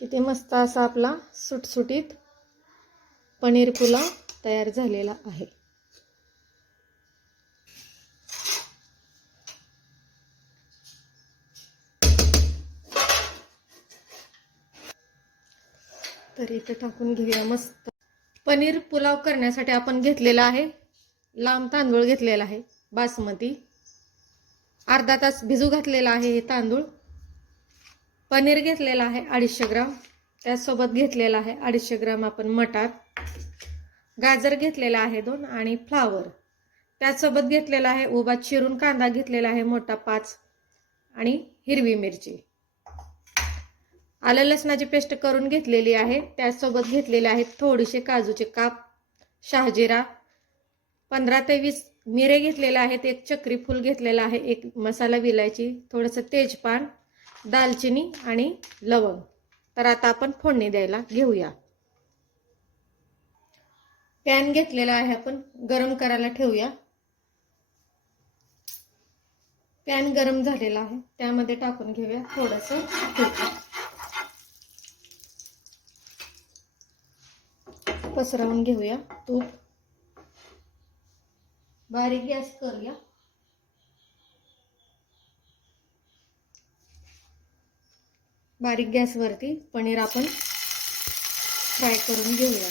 किती मस्त असा आपला सुटसुटीत पनीर पुलाव तयार झालेला आहे. तर इथे टाकून घेऊया मस्त. पनीर पुलाव करण्यासाठी आपण घेतलेला आहे. लांब तांदूळ घेतलेला आहे. बासमती. अर्धा तास भिजू घातलेला आहे हे तांदूळ. पनीर घेतलेला आहे अडीचशे ग्राम. त्याचसोबत घेतलेला आहे अडीचशे ग्राम आपण मटार. गाजर घेतलेला आहे दोन आणि फ्लावर. त्याचसोबत घेतलेला आहे उभा चिरून कांदा घेतलेला आहे मोठा पाच आणि हिरवी मिरची. आलं लसणाची पेस्ट करून घेतलेली आहे. त्याचसोबत घेतलेले आहेत थोडेसे काजूचे काप शहाजिरा. पंधरा ते वीस मिरे घेतलेले आहेत. एक चक्री फुल घेतलेला आहे. एक मसाला विलायची थोडंसं तेजपान. दालचिनी आणि लवंग. तर आता आपण फोडणी द्यायला घेऊया. पॅन घेतलेला आहे आपण गरम करायला ठेवूया. पॅन गरम झालेला आहे त्यामध्ये टाकून घेऊया थोडस पसरवून घेऊया तूप. बारीक गॅस करूया. बारीक गॅसवरती पनीर आपण फ्राय करून घेऊया.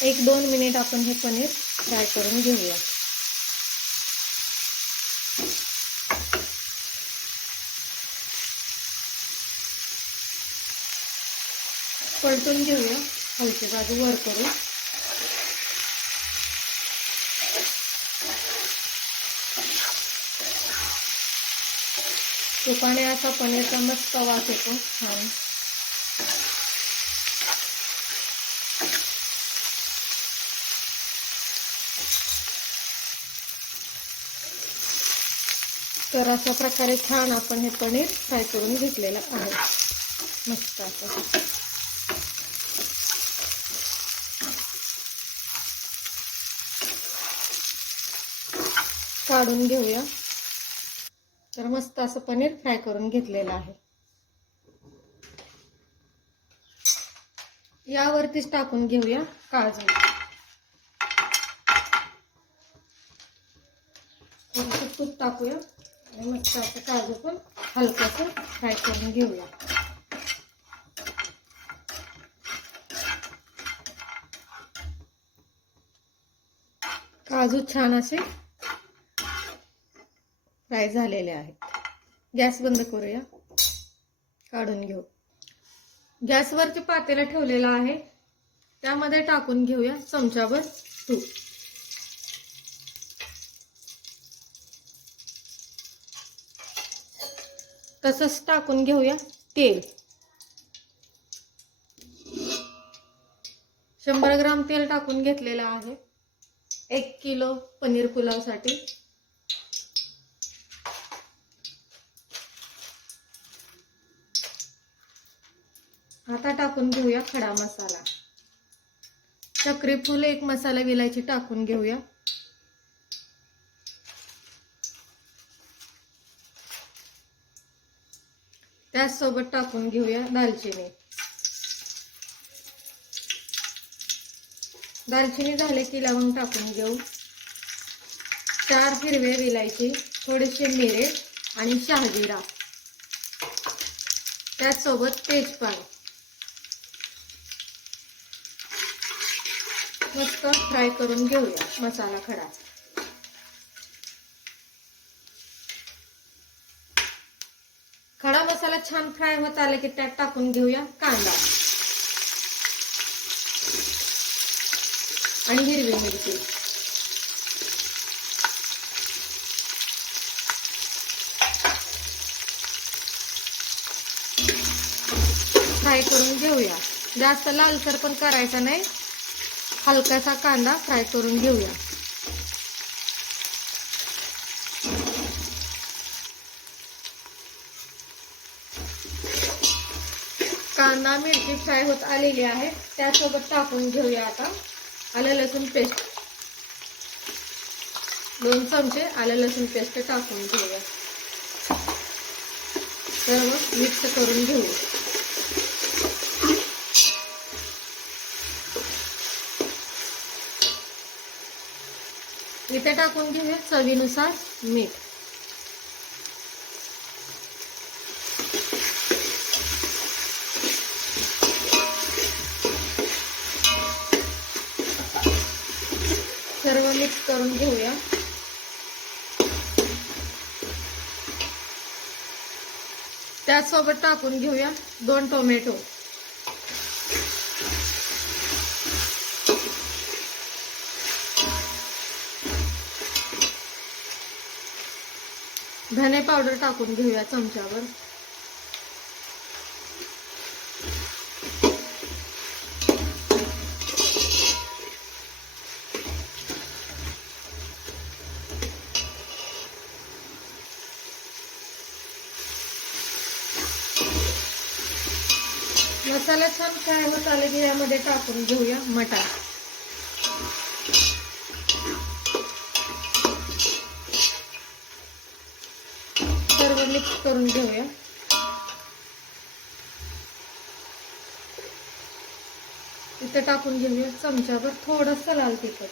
एक दोन मिनिट आपण हे पनीर फ्राय करून घेऊया. पलटून घेऊया. खालची बाजू वर करून तुपाने असा पनीरचा मस्त वास येतो. छान. तर अशा प्रकारे छान आपण हे पनीर फ्राय करून घेतलेलं आहे. मस्त असं. काढून घेऊया. तर मस्त असं पनीर फ्राय करून घेतलेलं आहे. यावरतीच टाकून घेऊया काजू. थोडंसं तूप टाकूया. आणि मस्त असं काजू पण हलकंसं फ्राय करून घेऊया. काजू छान असे फ्राय झालेले आहेत. गॅस बंद करूया. काढून घेऊ. गॅसवरती पातेला ठेवलेला आहे. त्यामध्ये टाकून घेऊया चमचाभर तूप. तसंच टाकून घेऊया तेल. शंभर ग्राम तेल टाकून घेतलेलं आहे. एक किलो पनीर पुलावसाठी. आता टाकून घेऊया खडा मसाला. चक्रीफूल एक मसाला विलायची टाकून घेऊया. त्याचसोबत टाकून घेऊया दालचिनी. दालचिनी झाले की लावून टाकून घेऊ. चार हिरवे विलायची थोडेसे मिरे आणि शहाजिरा. त्याचसोबत तेजपान. मस्त फ्राय करून घेऊया मसाला खडा खडा मसाला छान फ्राय होत आले की त्यात टाकून घेऊया कांदा. आणि हिरवी मिरची. फ्राय करून घेऊया. जास्त लालसर पण करायचा नाही. हलकासा कांदा फ्राय करून घेऊया. कांदा मिरची फ्राय होत आलेली आहे. त्यासोबत टाकून घेऊया आता. आलं लसूण पेस्ट. दोन चमचे आलं लसूण पेस्ट टाकून घेऊया. सर्व मिक्स करून घेऊ. इथे टाकून घेऊया चवीनुसार मीठ. करून घेऊया. त्याचसोबत टाकून घेऊया दोन टोमॅटो. धने पावडर टाकून घेऊया चमच्यावर मसाला छान काय होत आलं की यामध्ये टाकून घेऊया मटार. सर्व मिक्स करून घेऊया. इथं टाकून घेऊया चमच्यावर थोडस लाल तिखट.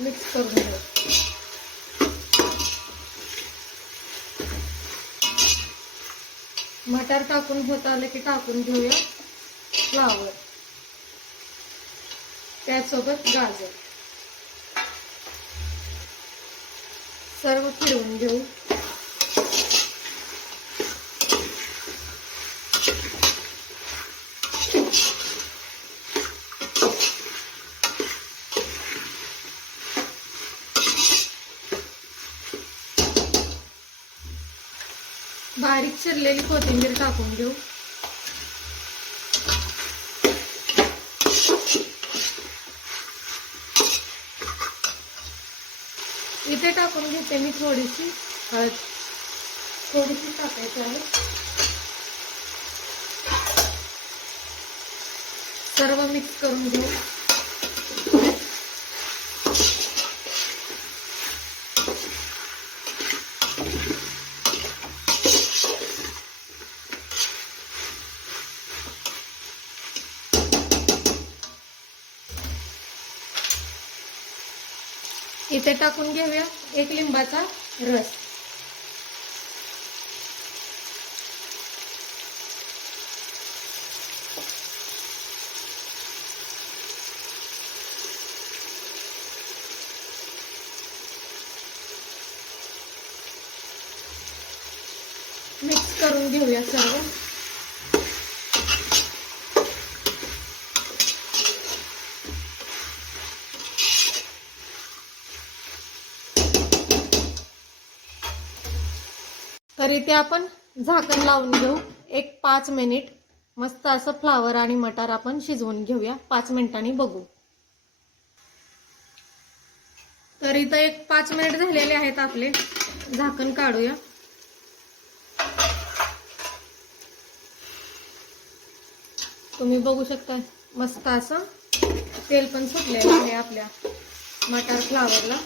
मिक्स करून घेऊ. मटार टाकून होत आलं की टाकून घेऊया फ्लावर त्यासोबत गाजर. सर्व फिरवून घेऊ. बारीक चिरलेली कोथिंबीर टाकून घेऊ. इथे टाकून घेते मी थोडीशी हळद. थोडीशी टाकायची आहे. सर्व मिक्स करून घेऊ. इथे टाकून घेऊया एक लिंबाचा रस. मिक्स करून घेऊया सर्व. तर इथे आपण झाकण लावून घेऊ. एक पाच मिनिट. मस्त असं फ्लावर आणि मटार आपण शिजवून घेऊया. पाच मिनिटांनी बघू. तर इथं एक पाच मिनिट झालेले आहेत आपले. झाकण काढूया. तुम्ही बघू शकता मस्त असं तेल पण सुटलेलं आहे आपल्या मटार फ्लावरला.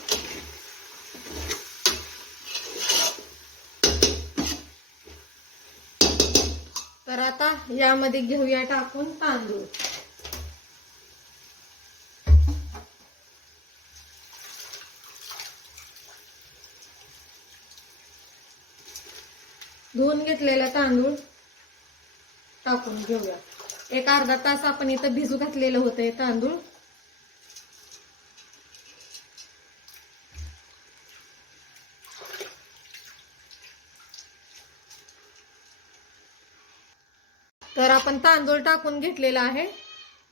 तर आता यामध्ये घेऊया टाकून तांदूळ. धुवून घेतलेला तांदूळ टाकून घेऊया. एक अर्धा तास आपण इथं भिजू घातलेलं होतं हे तांदूळ तर आपण तांदूळ टाकून घेतलेला आहे.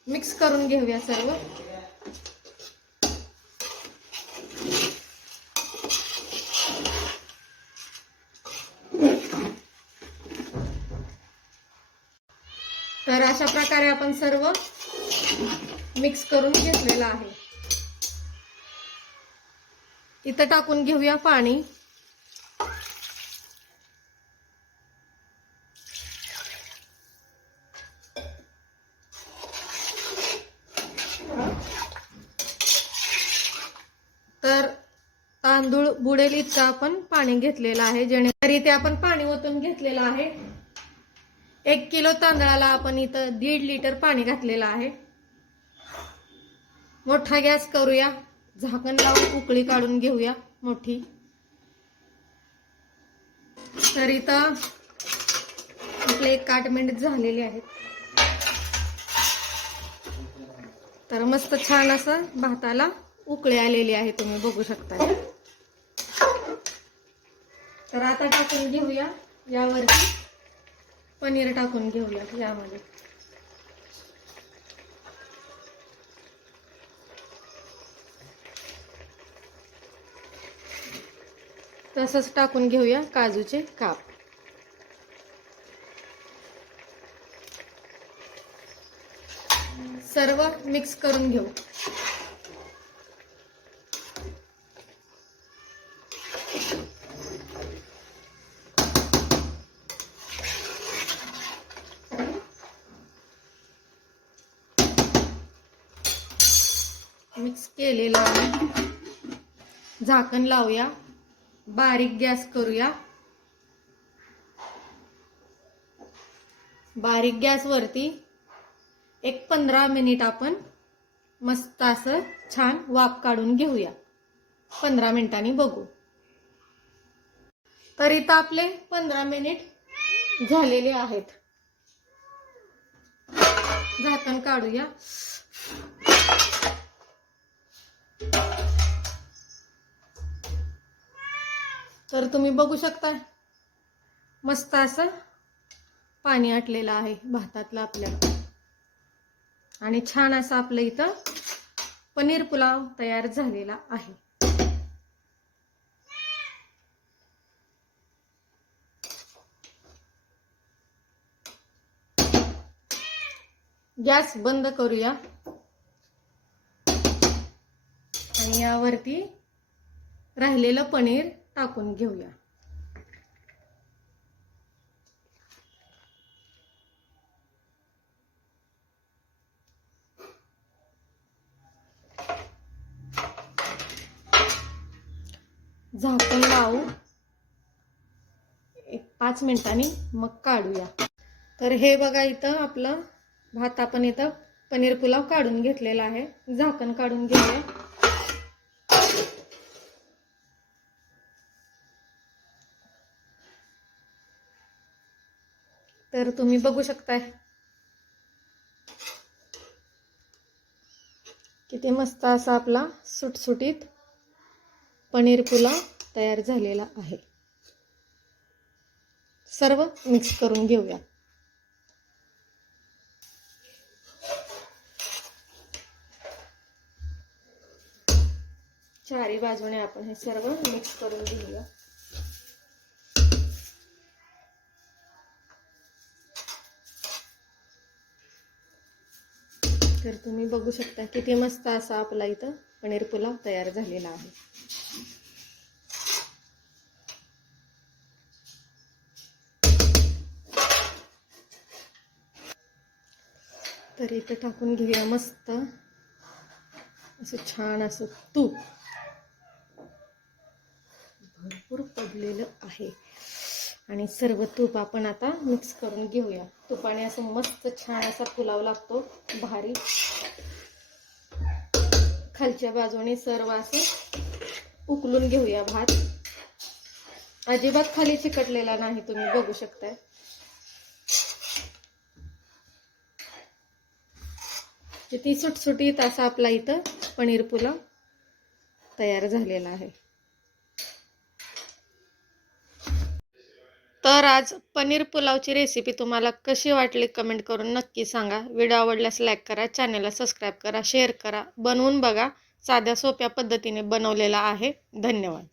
मिक्स करून घेऊया सर्व. तर अशा प्रकारे आपण सर्व मिक्स करून घेतलेलं आहे. इथं टाकून घेऊया पाणी तर तांदूळ बुडेल इतकं आपण पाणी घेतलेलं आहे जेणे तरी ते आपण पाणी ओतून घेतलेलं आहे. एक किलो तांदळाला आपण इथं दीड लिटर पाणी घातलेलं आहे. मोठा गॅस करूया. झाकण लावून उकळी काढून घेऊया मोठी. तर इथं आपले एक आठ मिनिट झालेले आहेत. तर मस्त छान असं भाताला उकळी आलेली आहे तुम्ही बघू शकता तर आता टाकून घेऊया यावरती. पनीर टाकून घेऊया यामध्ये. तसंच टाकून घेऊया काजूचे काप. सर्व मिक्स करून घेऊ मिक्स केलेलं आहे. झाकण लावूया. बारीक गॅस करूया. बारीक गॅसवरती एक पंधरा मिनिट आपण मस्त असं छान वाफ काढून घेऊया. पंधरा मिनिटांनी बघू. तर इथं आपले पंधरा मिनिट झालेले आहेत. झाकण काढूया. तर तुम्ही बघू शकता मस्त असं पाणी आटलेलं आहे भातातलं आपल्या आणि छान असं आपलं इथं पनीर पुलाव तयार झालेला आहे. गॅस बंद करूया. आणि यावरती राहिलेलं पनीर टाकून घेऊया. झाकण लावू एक पाच मिनिटांनी मग काढूया. तर हे बघा इथं आपलं भात आपण इथं पनीर पुलाव काढून घेतलेला आहे. झाकण काढून घेऊया. तर तुम्ही बघू शकताय. किती मस्त असा आपला सुटसुटीत पनीर पुलाव तयार झालेला आहे. सर्व मिक्स करून घेऊया. चारी बाजूने आपण हे सर्व मिक्स करून घेऊया. तर तुम्ही बघू शकता किती मस्त असा आपला इथं पनीर पुलाव तयार झालेला आहे. तर इथं टाकून घेऊया मस्त. असं छान असं तूप. भरपूर पडलेलं आहे. आणि सर्व तूप आपण आता मिक्स करून घेऊया. तुपाने असं मस्त छान असा पुलाव लागतो भारी. खालच्या बाजूने सर्व असं उकलून घेऊया भात. अजिबात खाली चिकटलेला नाही तुम्ही बघू शकताय. किती सुटसुटीत असा आपला इथं पनीर पुलाव तयार झालेला आहे. तर आज पनीर पुलावची रेसिपी तुम्हाला कशी वाटली कमेंट करून नक्की सांगा. व्हिडिओ आवडल्यास लाईक करा चॅनलला सबस्क्राईब करा शेअर करा. बनवून बघा. साध्या सोप्या पद्धतीने बनवलेला आहे. धन्यवाद.